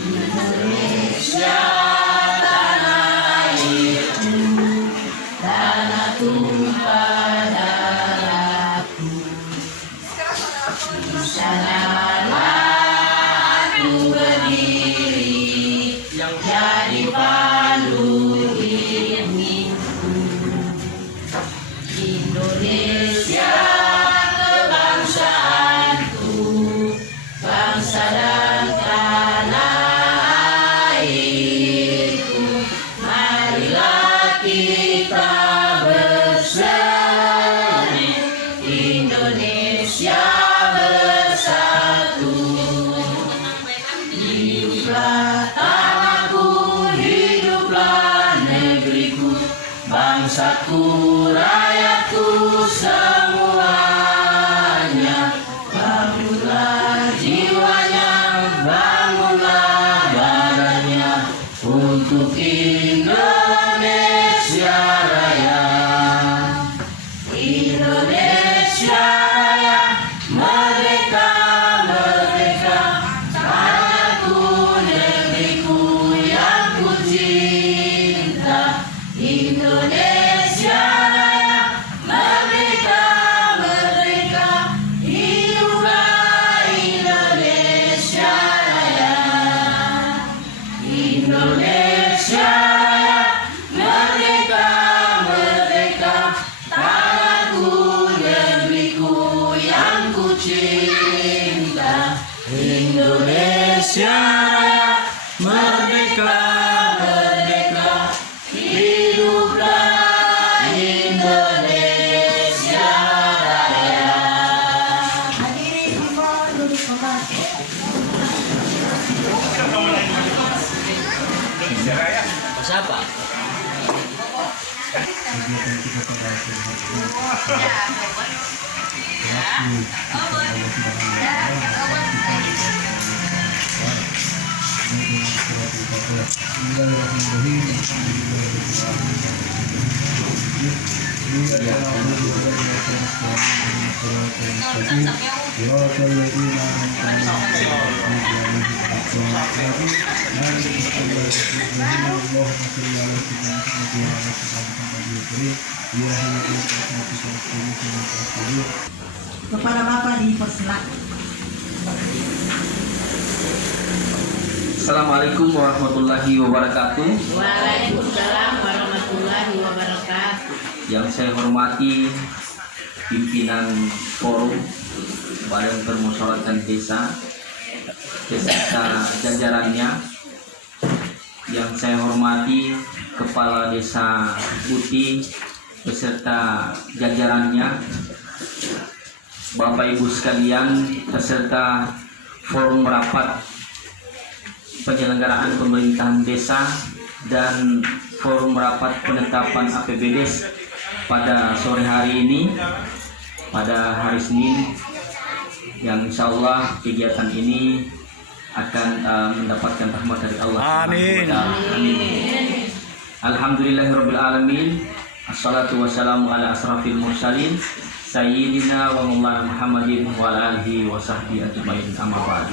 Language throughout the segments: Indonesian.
Indonesia tanah airku, tanah tumpah darahku. Di sanalah aku berdiri, yang jadi pandu hidupku. Indonesia kebangsaanku, bangsa dan tanah airku. Marilah kita berseri, Indonesia bersatu. Hiduplah tanahku, hiduplah negeriku, bangsaku, rakyatku semuanya. Bangunlah jiwanya, bangunlah badannya untuk Indonesia Raya. Indonesia Raya, merdeka, merdeka, tanahku, negeriku yang ku cinta. Indonesia Raya, merdeka, merdeka, hiduplah Indonesia Raya. Indonesia Raya, merdeka, merdeka, tanahku, negeriku yang ku cinta. Indonesia Raya, merdeka, merdeka, hiduplah Indonesia Raya. Hadirin mohon duduk kembali. Siapa? Kepada Bapak dipersilakan. Assalamualaikum warahmatullahi wabarakatuh. Waalaikumsalam warahmatullahi wabarakatuh. Yang saya hormati pimpinan forum Badan Permusyawaratan Desa beserta jajarannya. Yang saya hormati Kepala Desa Buti beserta jajarannya, Bapak Ibu sekalian peserta forum rapat penyelenggaraan pemerintahan desa dan forum rapat penetapan APBDes pada sore hari ini, pada hari Senin, yang insya Allah kegiatan ini akan mendapatkan rahmat dari Allah. Amin. Amin. Alhamdulillahirabbil alamin. Assalatu wassalamu ala asrafil mursalin sayyidina wa maulana Muhammadin wa ala alihi wa sahbihi ajmain, amma ba'du.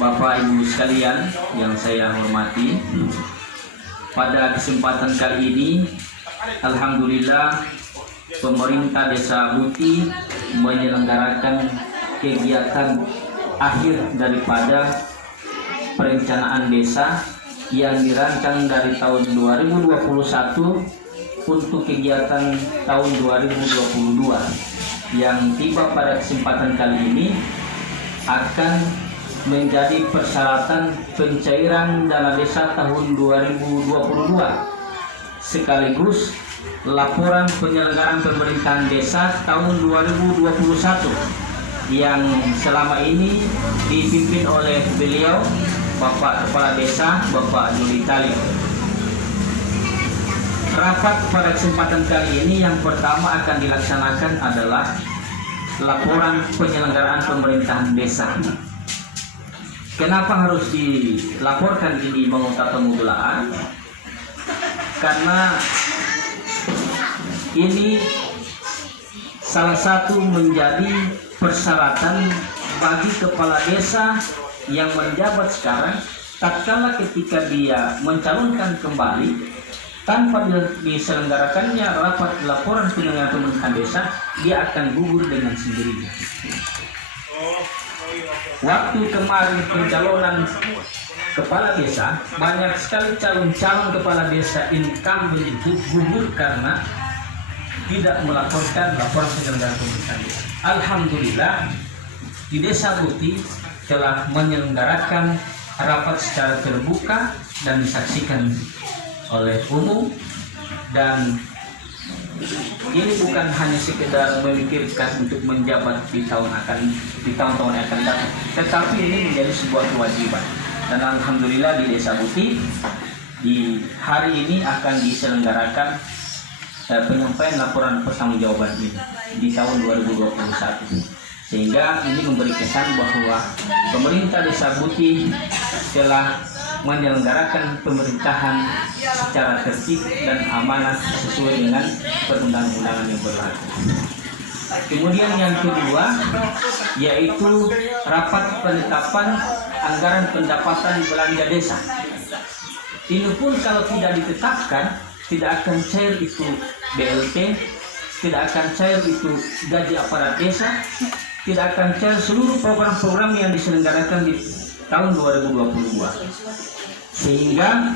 Bapak Ibu sekalian yang saya hormati, pada kesempatan kali ini alhamdulillah pemerintah Desa Buti menyelenggarakan kegiatan akhir daripada perencanaan desa yang dirancang dari tahun 2021 untuk kegiatan tahun 2022, yang tiba pada kesempatan kali ini akan menjadi persyaratan pencairan dana desa tahun 2022 sekaligus laporan penyelenggaraan pemerintahan desa tahun 2021 yang selama ini dipimpin oleh beliau Bapak Kepala Desa Bapak Juli Tali. Rapat pada kesempatan kali ini yang pertama akan dilaksanakan adalah laporan penyelenggaraan pemerintahan desa. Kenapa harus dilaporkan ini mengutak pemulaan? Karena ini salah satu menjadi persyaratan bagi kepala desa yang menjabat sekarang, tatkala ketika dia mencalonkan kembali tanpa diselenggarakannya rapat laporan penyelenggaraan pemerintahan desa, dia akan gugur dengan sendirinya. Waktu kemarin pencalonan kepala desa, banyak sekali calon-calon kepala desa incumbent gugur karena tidak melaporkan laporan penyelenggaraan pemerintahan desa. Alhamdulillah, di Desa Buti telah menyelenggarakan rapat secara terbuka dan disaksikan oleh umum, dan ini bukan hanya sekedar memikirkan untuk menjabat di tahun-tahun yang akan datang, tetapi ini menjadi sebuah kewajiban. Dan alhamdulillah di Desa Buti di hari ini akan diselenggarakan penyampaian laporan pertanggungjawaban ini di tahun 2021, sehingga ini memberi kesan bahwa pemerintah Desa Buti telah menyelenggarakan pemerintahan secara tertib dan amanah sesuai dengan perundang-undangan yang berlaku. Kemudian yang kedua yaitu rapat penetapan anggaran pendapatan belanja desa. Ini pun kalau tidak ditetapkan, tidak akan cair itu BLT, tidak akan cair itu gaji aparat desa, tidak akan cair seluruh program-program yang diselenggarakan di tahun 2022. Sehingga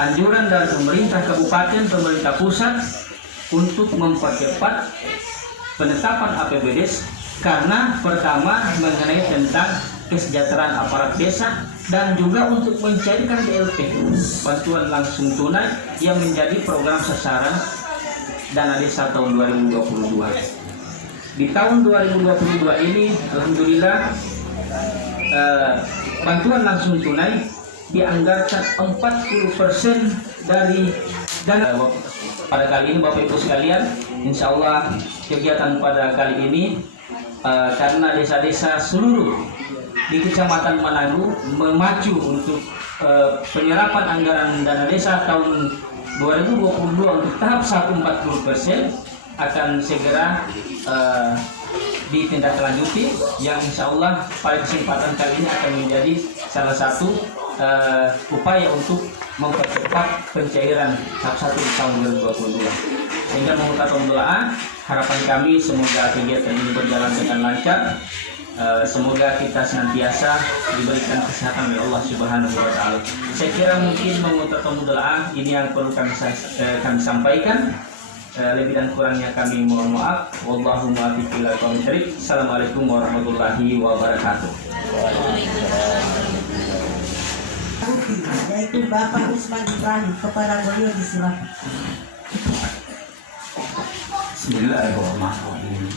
anjuran dari pemerintah kabupaten, pemerintah pusat untuk mempercepat penetapan APBDes, karena pertama mengenai tentang kesejahteraan aparat desa dan juga untuk mencairkan BLT, bantuan langsung tunai yang menjadi program sasaran dana desa tahun 2022. Di tahun 2022 ini alhamdulillah bantuan langsung tunai dianggarkan 40% dari dana. Pada kali ini Bapak Ibu sekalian, insya Allah kegiatan pada kali ini karena desa-desa seluruh di Kecamatan Manado memacu untuk penyerapan anggaran dana desa tahun 2022 untuk tahap 1 40% akan segera ditindaklanjuti, yang insya Allah pada kesempatan kali ini akan menjadi salah satu upaya untuk mempercepat pencairan tahap 1 di tahun 2022. Sehingga mengucapkan doa, harapan kami semoga kegiatan ini berjalan dengan lancar. Semoga kita senantiasa diberikan kesehatan oleh Allah Subhanahu wa taala. Saya kira mungkin mengucapkan doa ini yang perlu kami sampaikan. Lebih dan kurangnya kami mohon maaf. Wallahu muwaffiq ila aqwamit thoriq. Assalamualaikum warahmatullahi wabarakatuh. Yaitu Bapak Usman Ibrahim, kepada beliau disilakan. Bismillahirrahmanirrahim.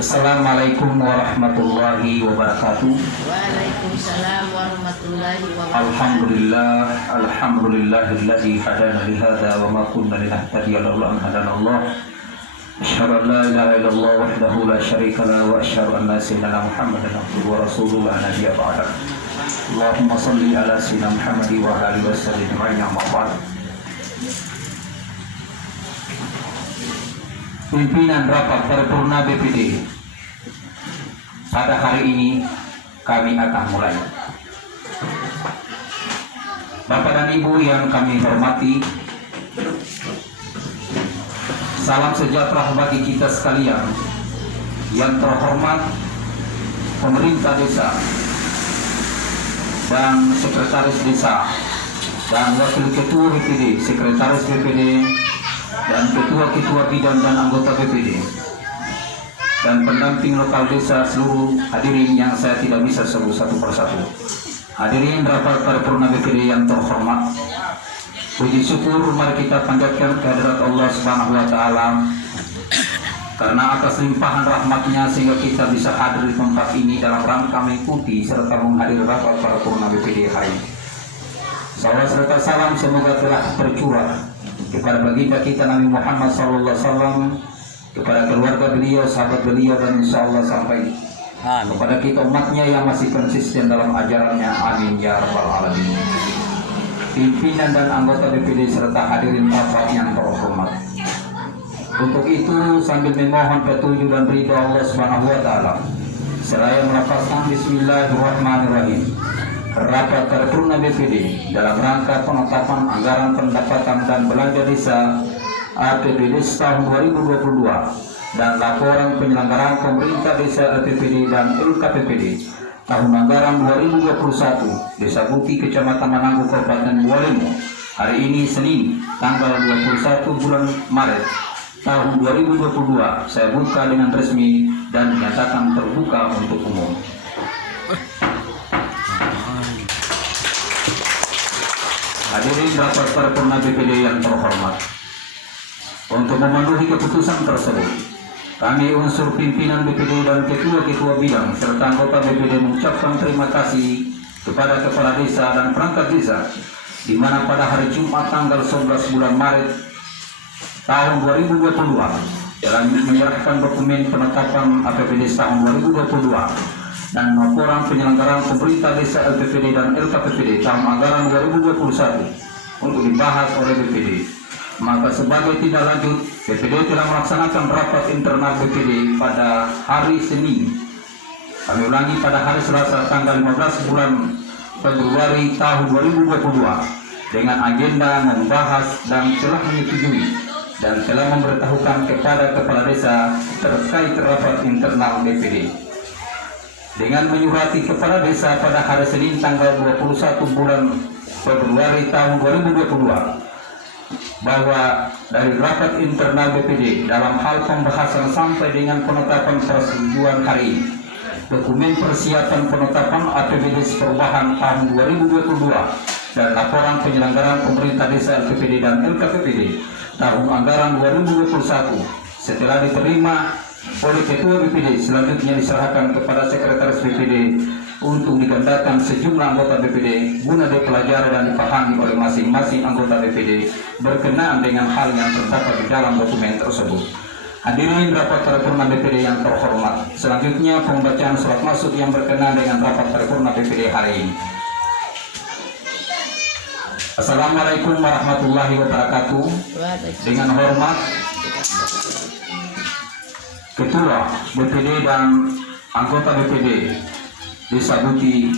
Assalamualaikum warahmatullahi wabarakatuh. Waalaikumsalam warahmatullahi wabarakatuh. Alhamdulillahilladzi hadana li hadza wa ma kunna linahtadiya laula an hadana Allah. Asyhadu an la ilaha illallah wahdahu la syarika lahu wa asyhadu anna sayyidina Muhammadan abduhu wa rasuluhu la nabiyya ba'da. Allahumma shalli ala sayyidina Muhammad wa ala alihi wasallam ajma'in, amma ba'd. Pimpinan rapat paripurna BPD, pada hari ini kami akan mulai. Bapak dan Ibu yang kami hormati, salam sejahtera bagi kita sekalian. Yang terhormat pemerintah desa dan sekretaris desa dan wakil ketua BPD, sekretaris BPD dan ketua-ketua bidang dan anggota BPD dan pendamping lokal desa, seluruh hadirin yang saya tidak bisa sebut satu persatu. Hadirin rapat paripurna BPD yang terhormat, puji syukur mari kita panjatkan kehadirat Allah Subhanahu wa taala karena atas limpahan rahmatnya sehingga kita bisa hadir di tempat ini dalam rangka mengikuti serta menghadiri rapat paripurna BPD hari ini. Salawat serta salam semoga telah tercurah kepada baginda kita Nabi Muhammad SAW, kepada keluarga beliau, sahabat beliau, dan insya Allah sampai kepada kita umatnya yang masih konsisten dalam ajarannya. Amin ya rabbal alamin. Pimpinan dan anggota BPD serta hadirin rapat yang terhormat, Untuk itu sambil memohon petunjuk dan ridha Allah Subhanahu wa taala, seraya melafazkan bismillahirrahmanirrahim, rapat paripurna BPD dalam rangka penetapan anggaran pendapatan dan belanja desa APBD tahun 2022 dan laporan penyelenggaraan pemerintah desa APBD dan LKPPD tahun anggaran 2021 Desa Buti Kecamatan Mananggu Kabupaten Bualemo hari ini Senin tanggal 21 bulan Maret tahun 2022 saya buka dengan resmi dan dinyatakan terbuka untuk umum. Hadirin rapat paripurna BPD yang terhormat, untuk memenuhi keputusan tersebut, kami unsur pimpinan BPD dan ketua-ketua bidang serta anggota BPD mengucapkan terima kasih kepada kepala desa dan perangkat desa, di mana pada hari Jumat tanggal 11 bulan Maret tahun 2022 dalam menyerahkan dokumen penetapan APBD tahun 2022 dan laporan penyelenggaraan pemerintah desa LPPD dan LKPPD tahun anggaran 2021 untuk dibahas oleh BPD. Maka sebagai tindak lanjut, BPD telah melaksanakan rapat internal BPD pada hari Senin. Kami ulangi, pada hari Selasa tanggal 15 bulan Februari tahun 2022 dengan agenda membahas dan telah menyetujui dan telah memberitahukan kepada kepala desa terkait rapat internal BPD dengan menyurati kepala desa pada hari Senin tanggal 21 bulan Februari tahun 2022 bahwa dari rapat internal BPD dalam hal pembahasan sampai dengan penetapan persetujuan hari ini dokumen persiapan penetapan APBD perubahan tahun 2022 dan laporan penyelenggaraan pemerintah desa LPPD dan LKPPD tahun anggaran 2021 setelah diterima oleh ketua BPD selanjutnya diserahkan kepada sekretaris BPD untuk digandakan sejumlah anggota BPD guna dipelajari dan dipahami oleh masing-masing anggota BPD berkenaan dengan hal yang terdapat di dalam dokumen tersebut. Hadirin rapat paripurna BPD yang terhormat, selanjutnya pembacaan surat masuk yang berkenaan dengan rapat paripurna BPD hari ini. Assalamualaikum warahmatullahi wabarakatuh. Dengan hormat Ketua BPD dan anggota BPD Desa Buti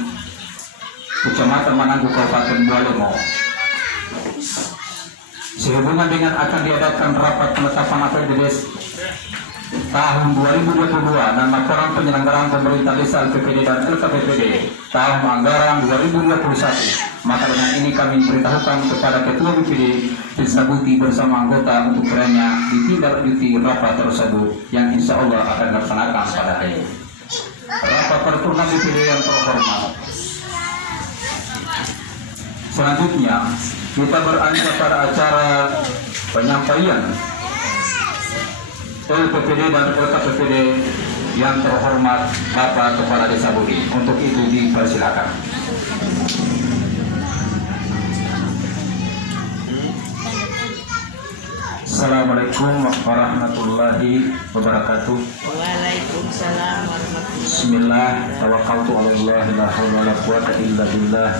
Kecamatan Mananggu Kabupaten Bualemo, sehubungan dengan akan diadakan rapat penetapan APBD tahun 2022 dan laporan penyelenggaraan pemerintah desa LPPD dan LKPPD tahun anggaran 2021, maka dengan ini kami beritahukan kepada Ketua BPD Desa Buti bersama anggota untuk kiranya ditindaklanjuti rapat tersebut yang insya Allah akan dilaksanakan pada hari ini. Rapat paripurna BPD yang terhormat, selanjutnya kita beranjak pada acara penyampaian LPPD dan LKPPD yang terhormat Bapak Kepala Desa Budi. Untuk itu dipersilakan. Assalamualaikum warahmatullahi wabarakatuh. Waalaikumsalam warahmatullahi Bismillah, tawakkaltu 'ala Allah, la haula wala quwwata illa billah.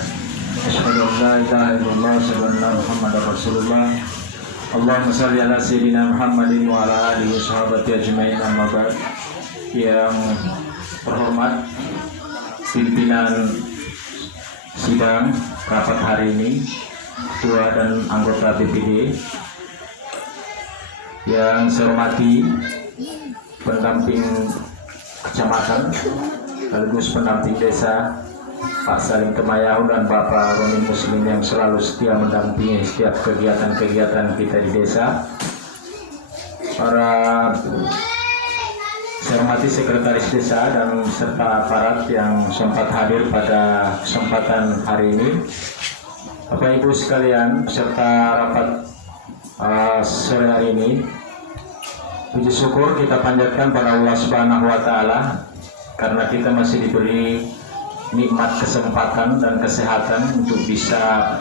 Asyhadu an la ilaha illallah, asyhadu anna Muhammadar Rasulullah. Allahumma shalli ala sayyidina Muhammadin wa ala alihi washabati ajmain, amma ba'd. Yang terhormat pimpinan sidang rapat hari ini, ketua dan anggota BPD, yang saya hormati pendamping kecamatan sekaligus pendamping desa Pak Salim Temayahu dan Bapak Romi Muslim yang selalu setia mendampingi setiap kegiatan-kegiatan kita di desa. Saya hormati sekretaris desa dan serta aparat yang sempat hadir pada kesempatan hari ini. Bapak Ibu sekalian, peserta rapat sore hari ini, puji syukur kita panjatkan pada Allah Subhanahu wa taala karena kita masih diberi nikmat kesempatan dan kesehatan untuk bisa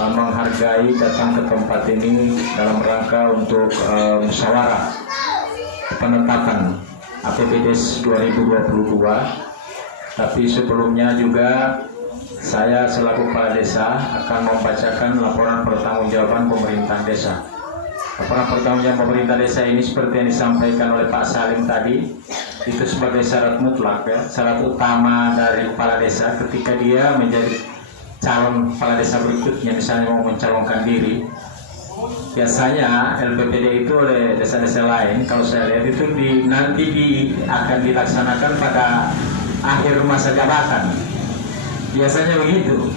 menghargai datang ke tempat ini dalam rangka untuk musyawarah penetapan APBD 2022. Tapi sebelumnya juga saya selaku kepala desa akan membacakan laporan pertanggungjawaban pemerintah desa. laporan pertanggungjawaban pemerintah desa ini seperti yang disampaikan oleh Pak Salim tadi, itu sebagai syarat mutlak ya, syarat utama dari kepala desa ketika dia menjadi calon kepala desa berikutnya, misalnya mau mencalonkan diri. Biasanya LPPD itu oleh desa-desa lain, kalau saya lihat itu akan dilaksanakan pada akhir masa jabatan. Biasanya begitu.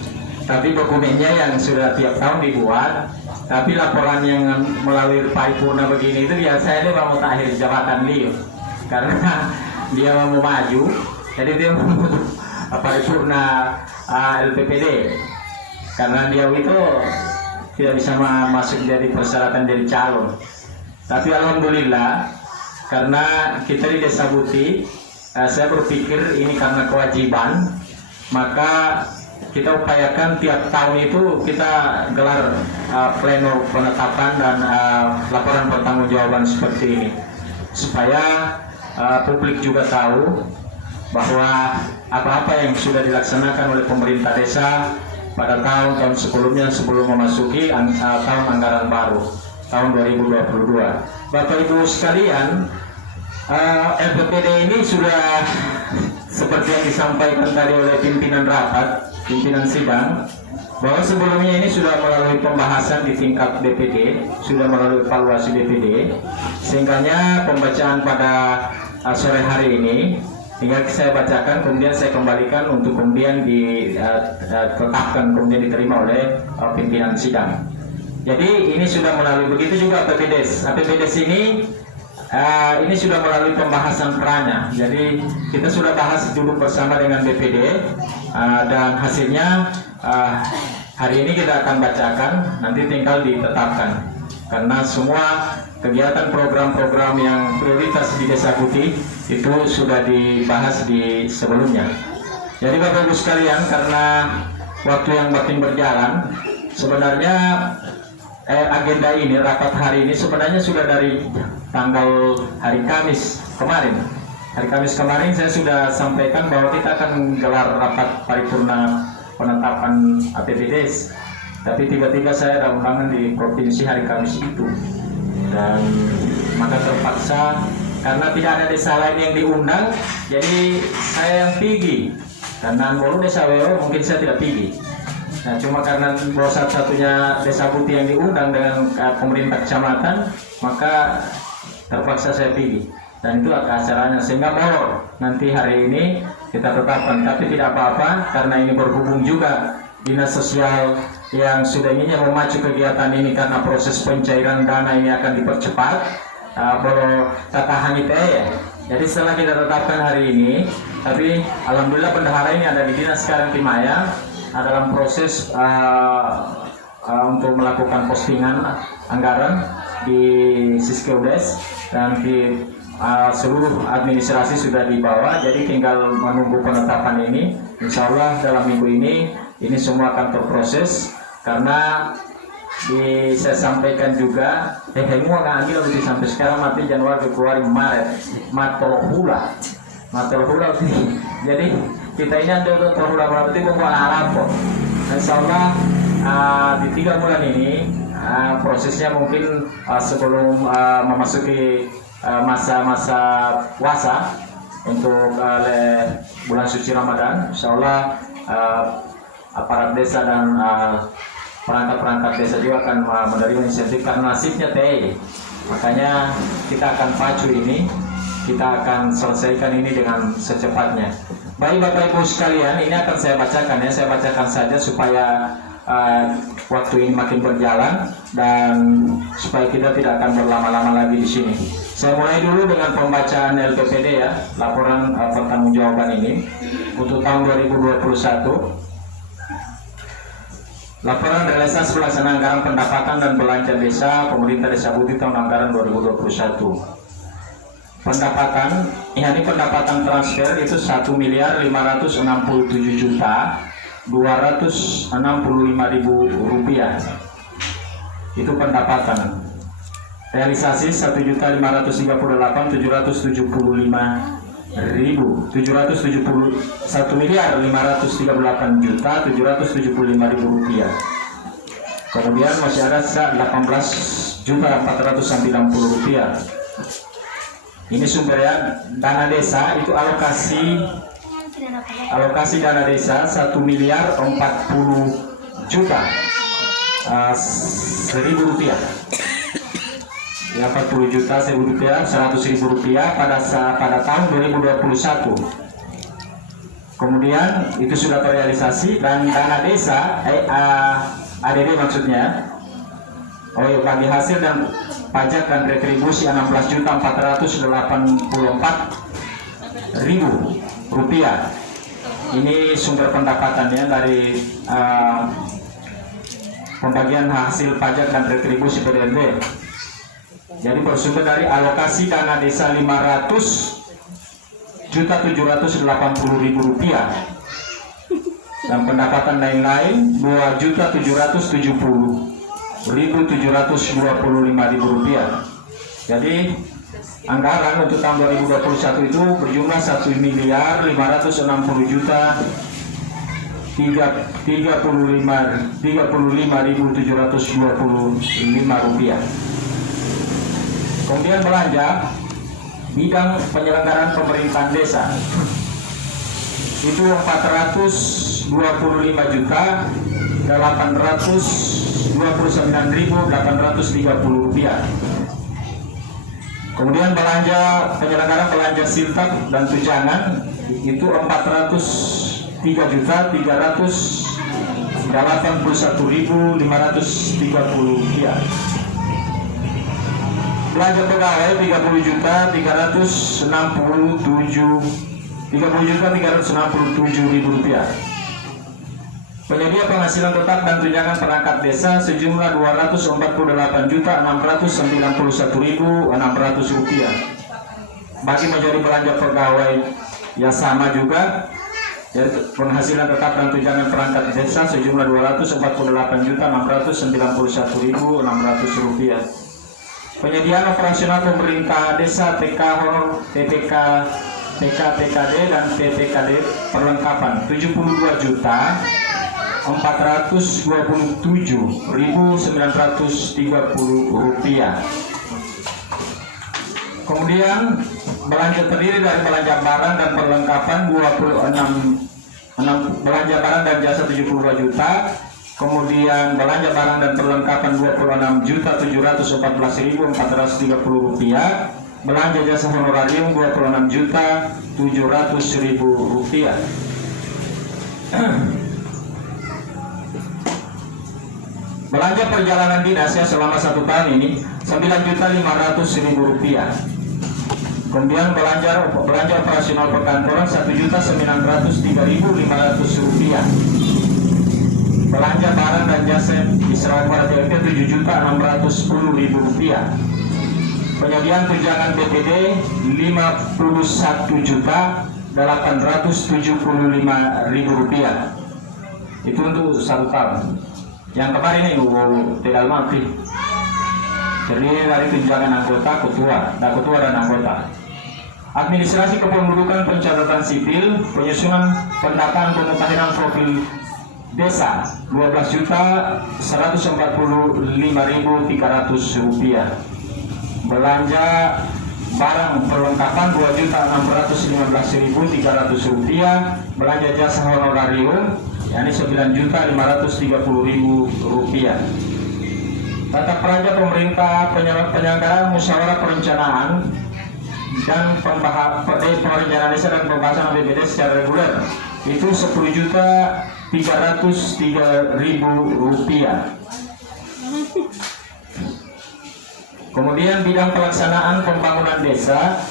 Tapi dokumennya yang sudah tiap tahun dibuat, tapi laporan yang melalui paripurna begini itu biasanya dia mau akhir jabatan dia, karena dia mau maju, jadi dia mau paripurna LPPD, karena dia itu tidak bisa masuk jadi persyaratan jadi calon. Tapi alhamdulillah, karena kita di Desa Buti, saya berpikir ini karena kewajiban, maka kita upayakan tiap tahun itu kita gelar pleno penetapan dan laporan pertanggungjawaban seperti ini, supaya publik juga tahu bahwa apa-apa yang sudah dilaksanakan oleh pemerintah desa pada tahun-tahun sebelumnya sebelum memasuki tahun anggaran baru tahun 2022. Bapak Ibu sekalian, LPPD ini sudah seperti yang disampaikan tadi oleh pimpinan rapat, pimpinan sidang, bahwa sebelumnya ini sudah melalui pembahasan di tingkat DPD, sudah melalui evaluasi DPD, sehingganya pembacaan pada sore hari ini tinggal saya bacakan, kemudian saya kembalikan untuk kemudian ditetapkan, kemudian diterima oleh pimpinan sidang. Jadi ini sudah melalui, begitu juga APBDes. APBDes ini sudah melalui pembahasan perannya. Jadi kita sudah bahas dulu bersama dengan DPD dan hasilnya hari ini kita akan bacakan, nanti tinggal ditetapkan. Karena semua kegiatan program-program yang prioritas di Desa Buti itu sudah dibahas di sebelumnya. Jadi Bapak Ibu sekalian, karena waktu yang makin berjalan, sebenarnya agenda ini, rapat hari ini sebenarnya sudah dari tanggal hari Kamis kemarin. Hari Kamis kemarin saya sudah sampaikan bahwa kita akan gelar rapat paripurna penetapan APBDes. Tapi tiba-tiba saya ada undangan di provinsi hari Kamis itu, dan maka terpaksa karena tidak ada desa lain yang diundang, jadi saya yang pergi. Karena baru Desa Weo mungkin saya tidak pergi. Nah, cuma karena bahwa satu-satunya Desa Buti yang diundang dengan pemerintah kecamatan, maka terpaksa saya pergi. Dan itu acaranya, sehingga molor nanti hari ini kita tetapkan. Tapi tidak apa-apa, karena ini berhubung juga Dinas Sosial yang sudah ingin memacu kegiatan ini karena proses pencairan dana ini akan dipercepat. Kalau kata hangit jadi setelah kita tetapkan hari ini, tapi alhamdulillah bendahara ini ada di Dinas Karantimaya dalam proses untuk melakukan postingan anggaran di Siskeudes, dan di seluruh administrasi sudah dibawa, jadi tinggal menunggu penetapan ini. Insya Allah dalam minggu ini semua akan terproses. Karena saya sampaikan juga, semua nggak ambil lebih sampai sekarang mati Januari, Februari, Maret, matolhula. Jadi kita ini ada terhula berarti membuat rapor. Insya Allah di 3 bulan ini prosesnya mungkin sebelum memasuki masa-masa puasa untuk bulan suci Ramadan, Insya Allah aparat desa dan perangkat-perangkat desa juga akan menerima insentif karena nasibnya TE. Makanya kita akan pacu ini, kita akan selesaikan ini dengan secepatnya. Baik Bapak Ibu sekalian, ini akan saya bacakan ya, saya bacakan saja supaya waktu ini makin berjalan dan supaya kita tidak akan berlama-lama lagi di sini. Saya mulai dulu dengan pembacaan LPPD ya, laporan pertanggungjawaban ini untuk tahun 2021. Laporan realisasi pelaksanaan anggaran pendapatan dan belanja desa pemerintah Desa Buti tahun anggaran 2021. Pendapatan, ini pendapatan transfer itu 1.567.265.000 rupiah. Itu pendapatan. Realisasi 1.538.775.000. 1.538.775.000 rupiah. Kemudian masih ada 18 rupiah. Ini sumbernya dana desa, itu alokasi dana desa 1.040.000.000 rupiah. Ya, 40.000.000 rupiah, 100.000 rupiah pada tahun 2021. Kemudian itu sudah terrealisasi dan dana desa ADD maksudnya, bagi hasil dan pajak dan retribusi 16.484.000 rupiah. Ini sumber pendapatannya dari pembagian hasil pajak dan retribusi PDRB. Jadi bersumber dari alokasi dana desa 500.780.000 rupiah dan pendapatan lain-lain 2.770.725.000 rupiah. Jadi anggaran untuk tahun 2021 itu berjumlah 1.035.725 rupiah. Kemudian belanja bidang penyelenggaraan pemerintahan desa itu 425.829.830 rupiah. Kemudian belanja penyelenggaraan belanja siltap dan tunjangan itu 403.381.530 rupiah. Belanja pegawai 30.367.000 rupiah. Penyedia penghasilan tetap dan tunjangan perangkat desa sejumlah 248.691.600 rupiah. Bagi menjadi belanja pegawai ya sama juga, yaitu penghasilan tetap dan tunjangan perangkat desa sejumlah 248.691.600 rupiah. Penyediaan operasional pemerintah desa TK honor TPK TKD dan TPKD perlengkapan 72.427.930 rupiah. Kemudian belanja terdiri dari belanja barang dan perlengkapan 26 belanja barang dan jasa 72 juta. Kemudian belanja barang dan perlengkapan 26.714.430 rupiah. Belanja jasa honorarium 26.700.000 rupiah. Belanja perjalanan dinas ya selama 1 tahun ini 9.500.000 rupiah. Kemudian belanja operasional perkantoran 1.903.500 rupiah. Belanja barang dan jasa diserahkan pada TLP 7.610.000 rupiah. Penyediaan tunjangan BPD 51.875.000 rupiah. Itu untuk 1 tahun. Yang kemarin ini tidak mati. Terdiri dari tunjangan anggota, ketua dan anggota. Administrasi kependudukan pencatatan sipil, penyusunan pendataan pemutahiran profil desa 12.145.300 rupiah. Belanja barang perlengkapan 2.615.300 rupiah. Belanja jasa honorarium yakni 9.530.000 rupiah. Tata peraja pemerintah penyelenggaraan musyawarah perencanaan dan perencanaan desa dan pembahasan APBD secara reguler itu 10.303.000 rupiah. Kemudian bidang pelaksanaan pembangunan desa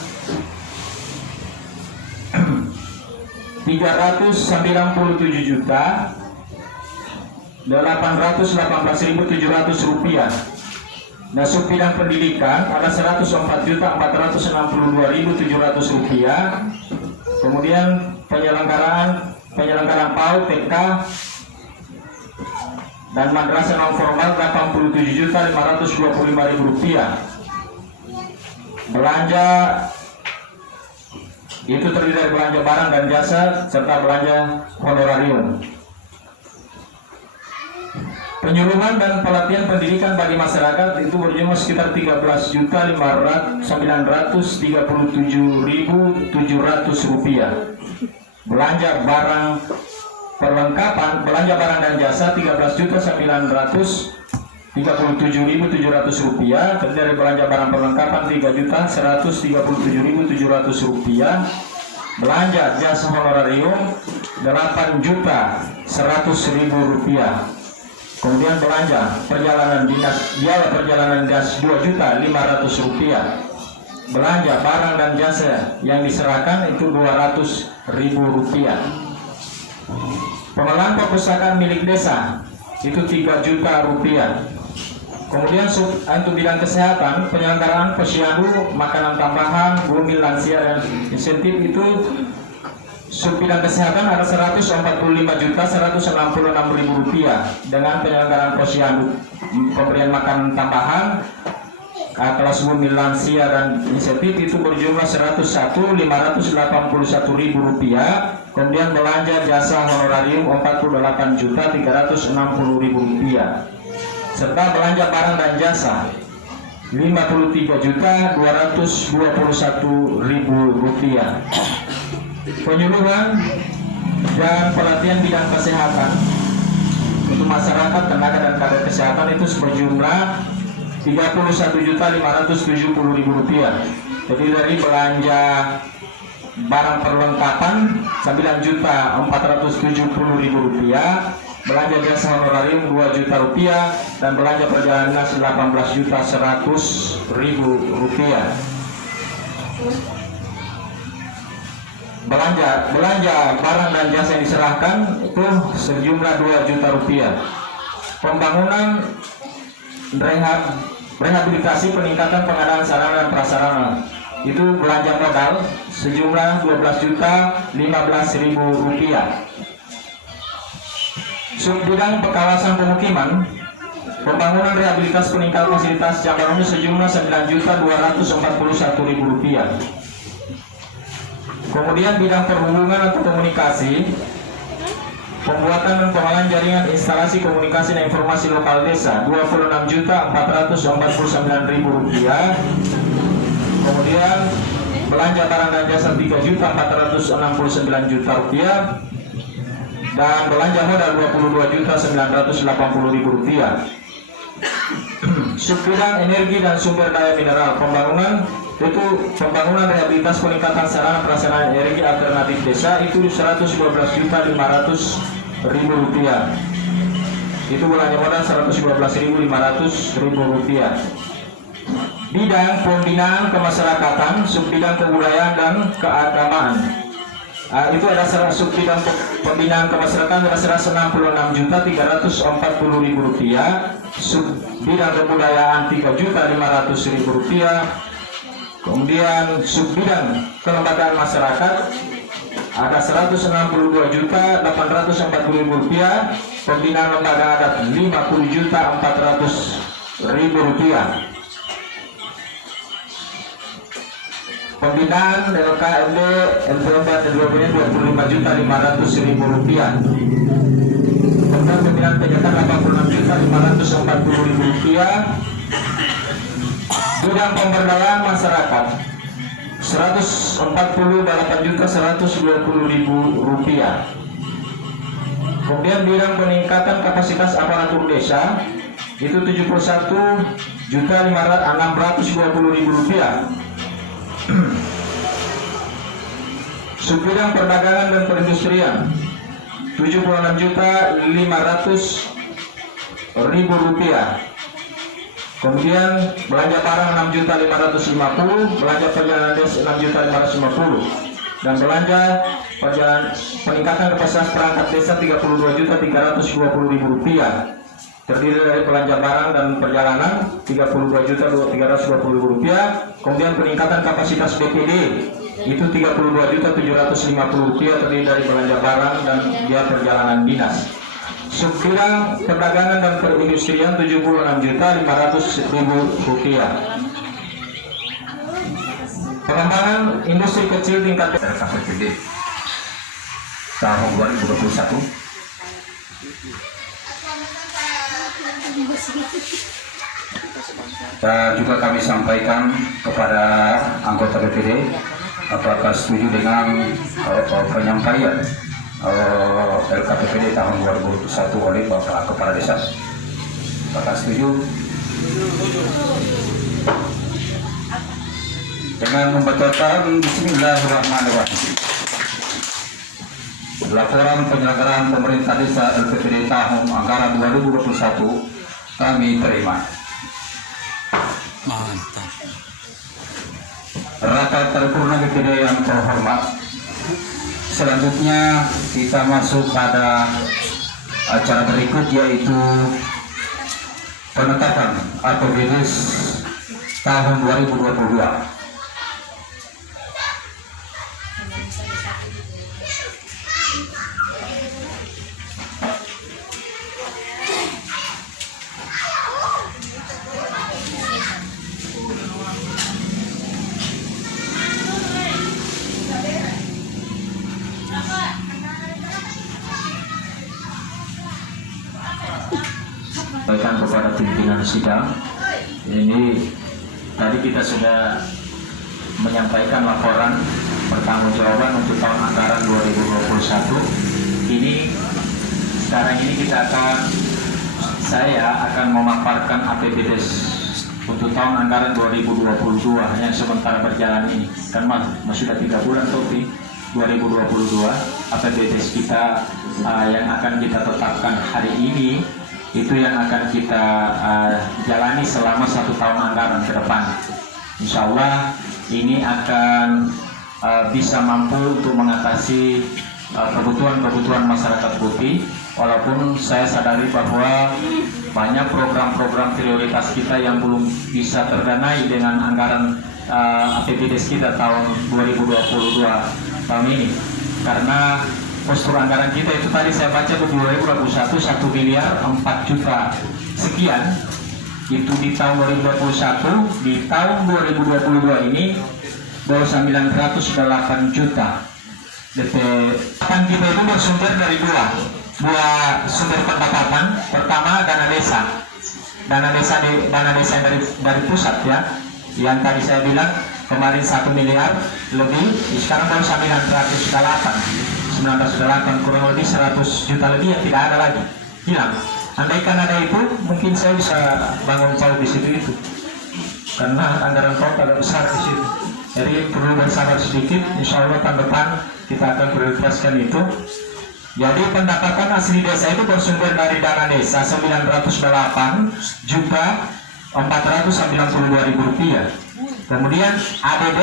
397.818.700 rupiah. Nah, bidang pendidikan ada 104.462.700 rupiah. Kemudian penyelenggaraan PAUD, TK dan madrasah non formal 87.525.000 rupiah. Belanja itu terdiri dari belanja barang dan jasa serta belanja honorarium. Penyuluhan dan pelatihan pendidikan bagi masyarakat itu berjumlah sekitar 13.937.700 rupiah. Belanja barang perlengkapan, belanja barang dan jasa 13.937.700 rupiah. Dari belanja barang perlengkapan 3.137.700 rupiah. Belanja jasa honorarium 8.100.000 rupiah. Kemudian belanja perjalanan dinas, biaya perjalanan dinas 2.500.000 rupiah. Belanja barang dan jasa yang diserahkan itu 200.000 rupiah. Pengelolaan perpustakaan milik desa itu 3 juta rupiah. Kemudian untuk bidang kesehatan, penyelenggaraan posyandu, makanan tambahan, bumil lansia dan insentif itu bidang kesehatan ada 145.166.000 rupiah dengan penyelenggaraan posyandu, pemberian makanan tambahan, kelas bumil lansia dan insentif itu berjumlah 101.581.000 rupiah. Kemudian belanja jasa honorarium 48.360.000 rupiah. Serta belanja barang dan jasa 53.221.000 rupiah. Penyuluhan dan pelatihan bidang kesehatan untuk masyarakat, tenaga dan kader kesehatan itu berjumlah 31.570.000 rupiah. Jadi dari belanja barang perlengkapan 9.470.000 rupiah, belanja jasa honorarium 2 juta rupiah, dan belanja perjalanan dinas 18.100.000 rupiah. Belanja barang dan jasa yang diserahkan itu sejumlah 2 juta rupiah. Pembangunan rehabilitasi peningkatan pengadaan sarana dan prasarana itu belanja modal sejumlah 12.015.000 rupiah. Subbidang kawasan pemukiman, pembangunan rehabilitasi peningkatan fasilitas yang baru sejumlah 9.241.000 rupiah. Kemudian bidang perhubungan atau komunikasi, pembuatan dan pengelolaan jaringan instalasi komunikasi dan informasi lokal desa 26.449.000 rupiah. Kemudian belanja barang dan jasa 3.469.000 rupiah, dan belanja modal 22.980.000 rupiah. Subbidang energi dan sumber daya mineral, pembangunan itu pembangunan rehabilitas peningkatan sarana prasarana energi alternatif desa itu 112.500.000 rupiah. Itu belanja modal 112.500.000 rupiah. Bidang pembinaan kemasyarakatan, subbidang kebudayaan dan keagamaan, itu ada subbidang pembinaan kemasyarakatan ada 166.340.000 rupiah. Subbidang kebudayaan 3.500.000 rupiah. Kemudian subbidang kelembagaan masyarakat ada 162.840.000 rupiah. Pembinaan lembaga adat 50.400.000 rupiah. Pembinaan LKMD LPMD dan LPMD 25.500.000 rupiah. Kemudian pembinaan penyetar 86.540.000 rupiah. Bidang pemberdayaan masyarakat 148.120.000 rupiah. Kemudian bidang peningkatan kapasitas aparatur desa itu 71.620.000 rupiah. Subbidang perdagangan dan perindustrian 76.500.000 rupiah. Kemudian belanja barang 6.550.000, belanja perjalanan des 6.550.000, dan belanja peningkatan kapasitas perangkat desa 32.320.000 rupiah. Terdiri dari belanja barang dan perjalanan 32.320.000 rupiah. Kemudian peningkatan kapasitas BPD itu 32.750.000 rupiah, terdiri dari belanja barang dan biaya perjalanan dinas. Subbidang perdagangan dan perindustrian 76.500.000 rupiah. Pengembangan industri kecil tingkat KPBD tahun 2021. Dan juga kami sampaikan kepada anggota BPD, apakah setuju dengan penyampaian LKPPD tahun 2021 oleh Bapak Kepala Desa? Apakah setuju? Dengan membacakan Bismillahirrahmanirrahim. Laporan penyelenggaraan pemerintah desa LPPD tahun anggaran 2021 kami terima. Mantap. Rapat paripurna BPD yang terhormat. Selanjutnya kita masuk pada acara berikut, yaitu penetapan APBDes tahun 2022. Sampaikan kepada pimpinan sidang, ini tadi kita sudah menyampaikan laporan pertanggungjawaban untuk tahun anggaran 2021. Ini sekarang ini saya akan memaparkan APBDes untuk tahun anggaran 2022 yang sementara berjalan ini. Kan sudah 3 bulan Topi 2022 APBDes kita yang akan kita tetapkan hari ini, itu yang akan kita jalani selama 1 tahun anggaran ke depan. Insya Allah ini akan bisa mampu untuk mengatasi kebutuhan-kebutuhan masyarakat Putih, walaupun saya sadari bahwa banyak program-program prioritas kita yang belum bisa terdanai dengan anggaran APBDes kita tahun 2022 tahun ini, karena postur anggaran kita itu tadi saya baca ke 2021 1 miliar 4 juta sekian, itu di tahun 2021. Di tahun 2022 ini baru 908 juta. Pendapatan kita itu bersumber dari dua sumber pendapatan. Pertama dana desa dari pusat, ya, yang tadi saya bilang kemarin 1 miliar lebih, sekarang baru 908, kurang lebih 100 juta lebih yang tidak ada lagi, hilang. Andaikan ada itu, mungkin saya bisa bangun PAUD di situ itu, karena anggaran PAUD agak besar di situ. Jadi perlu bersabar sedikit, insya Allah tahun depan kita akan prioritaskan itu. Jadi pendapatan asli desa itu bersumber dari dana desa 908 juta 492.000 rupiah. Kemudian ADD,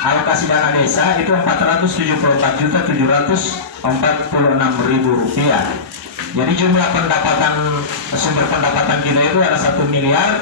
alokasi dana desa, itu 474.746.000 rupiah. Jadi jumlah pendapatan, sumber pendapatan kita itu ada 1 miliar